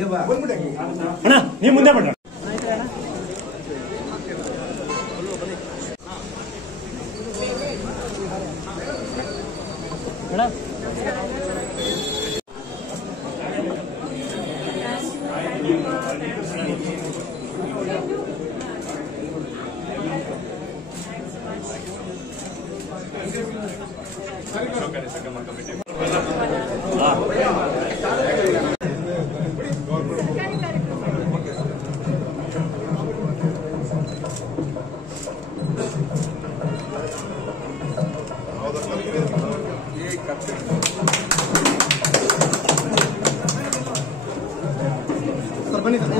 ಅಣ್ಣ ನೀವು ಮುಂದೆ ಬಣ್ಣ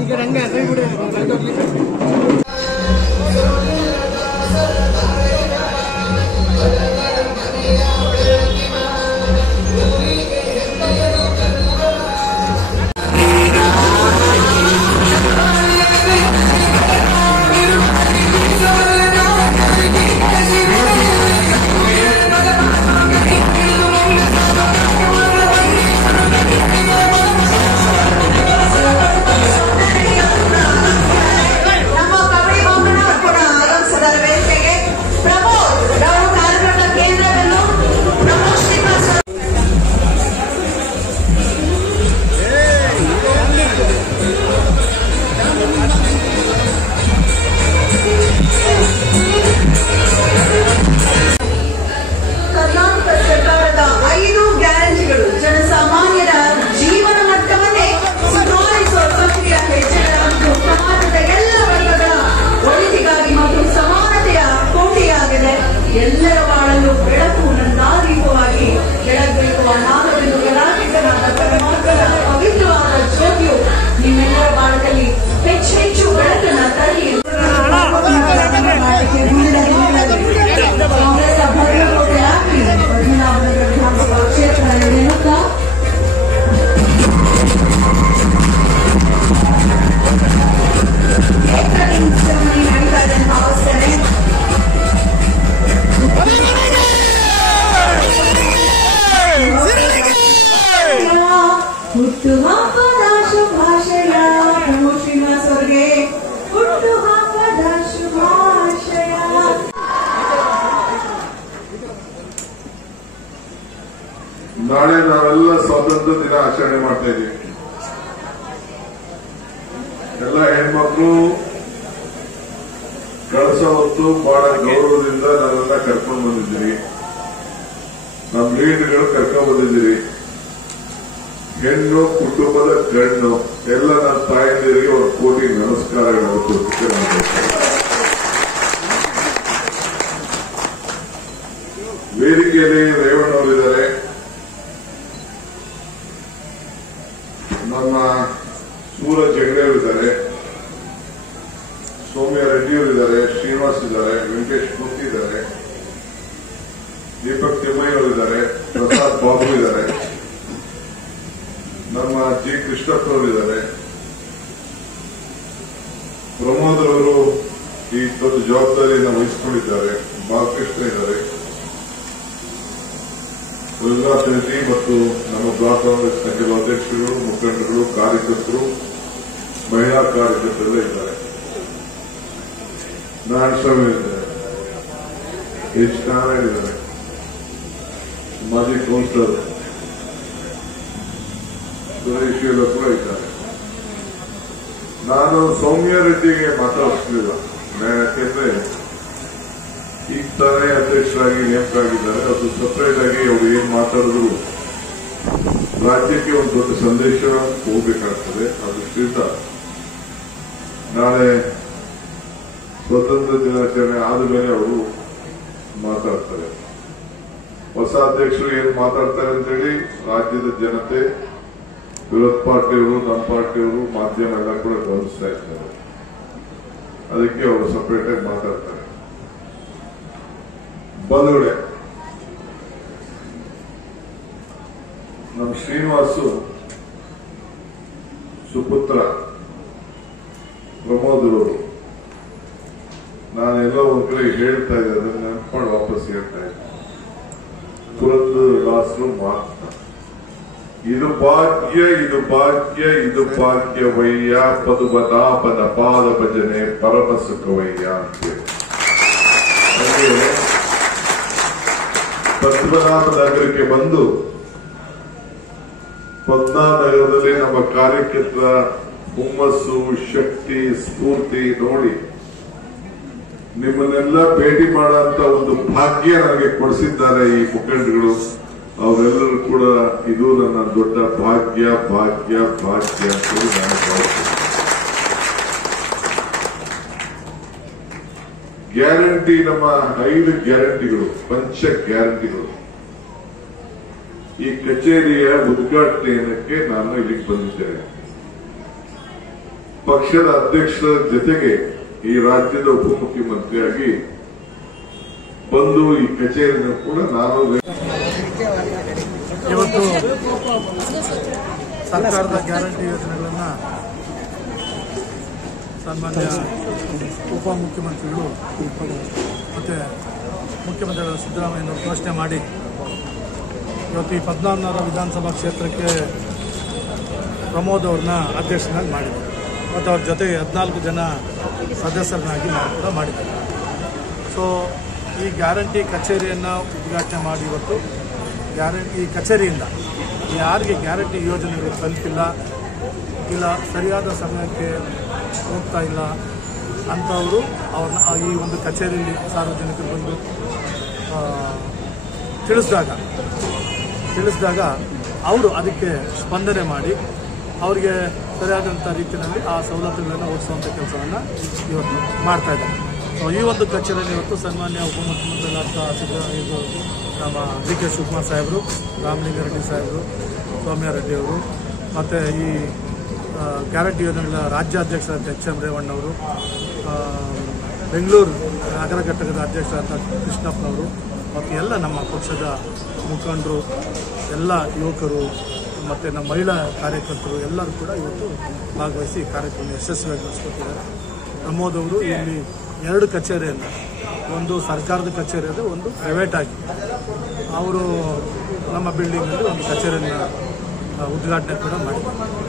ಈಗ ರಂಗ ಎಲ್ಲರ ಬಾಳಲು ಬೆಳಕು ನಂದಾದೀಪವಾಗಿ ಬೆಳಗಬೇಕು ಅನಾಗಬೇಕು ಗಲಾಟೆಗಳಾದ ಪರಮಾತ್ಮನ ಪವಿತ್ರವಾದ ಜ್ಯೋತಿಯು ನಿಮ್ಮೆಲ್ಲರ ಬಾಳದಲ್ಲಿ ಹೆಚ್ಚು ಬೆಳಕನ್ನ ತರಲಿ. ಹುಟ್ಟುಹಬ್ಬದ ಶುಭಾಶಯ ಪ್ರಭು ಶ್ರೀನಿವಾಸ್ ಅವರಿಗೆ ಹುಟ್ಟುಹಬ್ಬದ ಶುಭಾಶಯ. ನಾಳೆ ನಾವೆಲ್ಲ ಸ್ವಾತಂತ್ರ್ಯ ದಿನ ಆಚರಣೆ ಮಾಡ್ತಾ ಇದ್ದೀವಿ. ಎಲ್ಲ ಹೆಣ್ಮಕ್ಳು ಕಳಸ ಹೊತ್ತು ಬಹಳ ಗೌರವದಿಂದ ನಾವೆಲ್ಲ ಕರ್ಕೊಂಡು ಬಂದಿದ್ದೀವಿ. ನಮ್ಮ ಲೀಡರ್ಗಳು ಕರ್ಕೊಂಡು ಬಂದಿದ್ದೀವಿ. ಹೆಣ್ಣು ಕುಟುಂಬದ ಕಣ್ಣು ಎಲ್ಲ ನನ್ನ ತಾಯಂದಿರಿಗೆ ಒಂದು ಕೋಟಿ ನಮಸ್ಕಾರಗಳನ್ನು ವೇದಿಕೆಯಲ್ಲಿ ರೇವಣ್ಣವರಿದ್ದಾರೆ, ನಮ್ಮ ಸೂರಜ್ ಹೆಗಡೆಯವರಿದ್ದಾರೆ, ಸೌಮ್ಯ ರೆಡ್ಡಿಯವರಿದ್ದಾರೆ, ಶ್ರೀನಿವಾಸ್ ಇದ್ದಾರೆ, ವೆಂಕಟೇಶ್ ಮೂರ್ತಿ ಇದ್ದಾರೆ, ದೀಪಕ್ ತಿಮ್ಮಯ್ಯವರಿದ್ದಾರೆ, ಪ್ರಸಾದ್ ಬಾಬು ಇದ್ದಾರೆ, ನಮ್ಮ ಜಿ ಕೃಷ್ಣಪ್ಪನವರಿದ್ದಾರೆ, ಪ್ರಮೋದ್ ಅವರು ಈ ದೊಡ್ಡ ಜವಾಬ್ದಾರಿಯನ್ನು ವಹಿಸಿಕೊಂಡಿದ್ದಾರೆ, ಬಾಲಕೃಷ್ಣ ಇದ್ದಾರೆ, ಗುಜರಾತ್ ರೆಡ್ಡಿ ಮತ್ತು ನಮ್ಮ ಬ್ಲಾಕ್ ಕಾಂಗ್ರೆಸ್ನ ಕೆಲವು ಅಧ್ಯಕ್ಷರು, ಮುಖಂಡರು, ಕಾರ್ಯಕರ್ತರು, ಮಹಿಳಾ ಕಾರ್ಯಕರ್ತರೆಲ್ಲ ಇದ್ದಾರೆ. ನಾರಾಯಣ ಸ್ವಾಮಿ ಇದ್ದಾರೆ, ಎಚ್ ನಾರಾಯಣ ಇದ್ದಾರೆ, ಮಾಜಿ ಕೌನ್ಸಿಲರ್ ಸುರೇಶ್ ಕೂಡ ಇದ್ದಾರೆ. ನಾನು ಸೌಮ್ಯ ರೆಡ್ಡಿಗೆ ಮಾತಾಡಿಸಲಿಲ್ಲ, ಯಾಕೆಂದ್ರೆ ಈಗ ತಾನೇ ಅಧ್ಯಕ್ಷರಾಗಿ ನೇಮಕ ಆಗಿದ್ದಾರೆ. ಅದು ಸಪರೇಟ್ ಆಗಿ ಅವರು ಏನ್ ಮಾತಾಡಿದ್ರು ರಾಜ್ಯಕ್ಕೆ ಒಂದು ದೊಡ್ಡ ಸಂದೇಶ ಹೋಗಬೇಕಾಗ್ತದೆ. ಅದರಿಂದ ನಾಳೆ ಸ್ವಾತಂತ್ರ್ಯ ದಿನಾಚರಣೆ ಆದ ಮೇಲೆ ಅವರು ಮಾತಾಡ್ತಾರೆ. ಹೊಸ ಅಧ್ಯಕ್ಷರು ಏನ್ ಮಾತಾಡ್ತಾರೆ ಅಂತೇಳಿ ರಾಜ್ಯದ ಜನತೆ, ವಿರೋಧ ಪಾರ್ಟಿಯವರು, ನಮ್ಮ ಪಾರ್ಟಿಯವರು, ಮಾಧ್ಯಮ ಎಲ್ಲ ಕೂಡ ಗಮನಿಸ್ತಾ ಇರ್ತಾರೆ. ಅದಕ್ಕೆ ಅವರು ಸಪರೇಟ್ ಆಗಿ ಮಾತಾಡ್ತಾರೆ. ಬಂಧುಗಳೇ, ನಮ್ಮ ಶ್ರೀನಿವಾಸು ಸುಪುತ್ರ ಪ್ರಮೋದರವರು, ನಾನೆಲ್ಲೋ ಒಂದ್ ಕಡೆ ಹೇಳ್ತಾ ಇದ್ದೆ, ಅದನ್ನ ನೆನಪು ವಾಪಸ್ ಹೇಳ್ತಾ ಇದ್ದೆ. ಪುರಂದರದಾಸರು ಮಾತ್ರ ಇದು ಭಾಗ್ಯ ಇದು ಭಾಗ್ಯ ಇದು ಭಾಗ್ಯವಯ್ಯ ಪದುಪದಾಪದ ಪಾದ ಭಜನೆ ಪರಮ ಸುಖವಯ್ಯ ಅಂತೇಳಿ ಹಾಗೆ ಪದ್ಮನಾಭ ನಗರಕ್ಕೆ ಬಂದು ಪದ್ಮನಾಭನಗರದಲ್ಲಿ ನಮ್ಮ ಕಾರ್ಯಕರ್ತರ ಹುಮ್ಮಸ್ಸು ಶಕ್ತಿ ಸ್ಫೂರ್ತಿ ನೋಡಿ ನಿಮ್ಮನ್ನೆಲ್ಲ ಭೇಟಿ ಮಾಡುವಂತ ಒಂದು ಭಾಗ್ಯ ನನಗೆ ಕೊಡಿಸಿದ್ದಾರೆ ಈ ಮುಖಂಡಗಳು. ಅವರೆಲ್ಲರೂ ಕೂಡ ಇದು ನನ್ನ ದೊಡ್ಡ ಭಾಗ್ಯ ಭಾಗ್ಯ ಭಾಗ್ಯ ಅಂತ ನಾನು ಭಾವಿಸ್ತೇನೆ. ಗ್ಯಾರಂಟಿ ನಮ್ಮ 5 ಗ್ಯಾರಂಟಿಗಳು ಪಂಚ ಗ್ಯಾರಂಟಿಗಳು ಈ ಕಚೇರಿಯ ಉದ್ಘಾಟನೆಯಕ್ಕೆ ನಾನು ಇಲ್ಲಿಗೆ ಬಂದಿದ್ದೇನೆ. ಪಕ್ಷದ ಅಧ್ಯಕ್ಷರ ಜೊತೆಗೆ ಈ ರಾಜ್ಯದ ಉಪಮುಖ್ಯಮಂತ್ರಿಯಾಗಿ ಬಂದು ಈ ಕಚೇರಿಯನ್ನು ಕೂಡ ನಾನು ಇವತ್ತು ಸರ್ಕಾರದ ಗ್ಯಾರಂಟಿ ಯೋಜನೆಗಳನ್ನು ಸನ್ಮಾನ್ಯ ಉಪಮುಖ್ಯಮಂತ್ರಿಗಳು ಮತ್ತು ಮುಖ್ಯಮಂತ್ರಿಗಳು ಸಿದ್ದರಾಮಯ್ಯನವರು ಘೋಷಣೆ ಮಾಡಿ ಇವತ್ತು ಈ 14ರ ವಿಧಾನಸಭಾ ಕ್ಷೇತ್ರಕ್ಕೆ ಪ್ರಮೋದ್ ಅವ್ರನ್ನ ಅಧ್ಯಕ್ಷನಾಗಿ ಮಾಡಿದ್ದಾರೆ ಮತ್ತು ಅವ್ರ ಜೊತೆಗೆ 14 ಜನ ಸದಸ್ಯರನ್ನಾಗಿ ಕೂಡ ಮಾಡಿದ್ದಾರೆ. ಸೊ ಈ ಗ್ಯಾರಂಟಿ ಕಚೇರಿಯನ್ನು ಉದ್ಘಾಟನೆ ಮಾಡಿ ಇವತ್ತು ಈ ಕಚೇರಿಯಿಂದ ಯಾರಿಗೆ ಗ್ಯಾರಂಟಿ ಯೋಜನೆಗಳು ತಲುಪಿಲ್ಲ ಇಲ್ಲ ಸರಿಯಾದ ಸಮಯಕ್ಕೆ ಹೋಗ್ತಾ ಇಲ್ಲ ಅಂಥವರು ಅವ್ರನ್ನ ಈ ಒಂದು ಕಚೇರಿಯಲ್ಲಿ ಸಾರ್ವಜನಿಕರು ಬಂದು ತಿಳಿಸಿದಾಗ ಅವರು ಅದಕ್ಕೆ ಸ್ಪಂದನೆ ಮಾಡಿ ಅವರಿಗೆ ಸರಿಯಾದಂಥ ರೀತಿಯಲ್ಲಿ ಆ ಸವಲತ್ತುಗಳನ್ನು ಒದಗಿಸುವಂಥ ಕೆಲಸವನ್ನು ಇವತ್ತು ಮಾಡ್ತಾ ಇದ್ದಾರೆ. ಈ ಒಂದು ಕಚೇರಿಯಲ್ಲಿ ಇವತ್ತು ಸನ್ಮಾನ್ಯ ಉಪಮುಖ್ಯಮಂತ್ರಿಗಳಾದ ಇದು ನಮ್ಮ ಡಿ.ಕೆ. ಶಿವಕುಮಾರ್ ಸಾಹೇಬರು, ರಾಮಲಿಂಗಾರೆಡ್ಡಿ ಸಾಹೇಬರು, ಸೌಮ್ಯ ರೆಡ್ಡಿ ಅವರು ಮತ್ತು ಈ ಗ್ಯಾರಂಟಿ ಯೋಜನೆಗಳ ರಾಜ್ಯಾಧ್ಯಕ್ಷರಾದ ಎಚ್.ಎಂ. ರೇವಣ್ಣವರು, ಬೆಂಗಳೂರು ನಗರ ಘಟಕದ ಅಧ್ಯಕ್ಷರಾದ ಕೃಷ್ಣಪ್ಪನವರು ಮತ್ತು ಎಲ್ಲ ನಮ್ಮ ಪಕ್ಷದ ಮುಖಂಡರು, ಎಲ್ಲ ಯುವಕರು ಮತ್ತು ನಮ್ಮ ಮಹಿಳಾ ಕಾರ್ಯಕರ್ತರು ಎಲ್ಲರೂ ಕೂಡ ಇವತ್ತು ಭಾಗವಹಿಸಿ ಕಾರ್ಯಕ್ರಮ ಯಶಸ್ವಿಯಾಗಿ ನಡೆಸ್ಕೊಟ್ಟಿದ್ದಾರೆ. ಪ್ರಮೋದ್ ಅವರು ಇಲ್ಲಿ 2 ಕಚೇರಿಯನ್ನು, ಒಂದು ಸರ್ಕಾರದ ಕಚೇರಿ ಇದೆ, ಒಂದು ಪ್ರೈವೇಟ್ ಆಗಿ ಅವರು ನಮ್ಮ ಬಿಲ್ಡಿಂಗಲ್ಲಿ ಒಂದು ಕಚೇರಿಯನ್ನು ಉದ್ಘಾಟನೆ ಕೂಡ ಮಾಡಿದ್ದಾರೆ.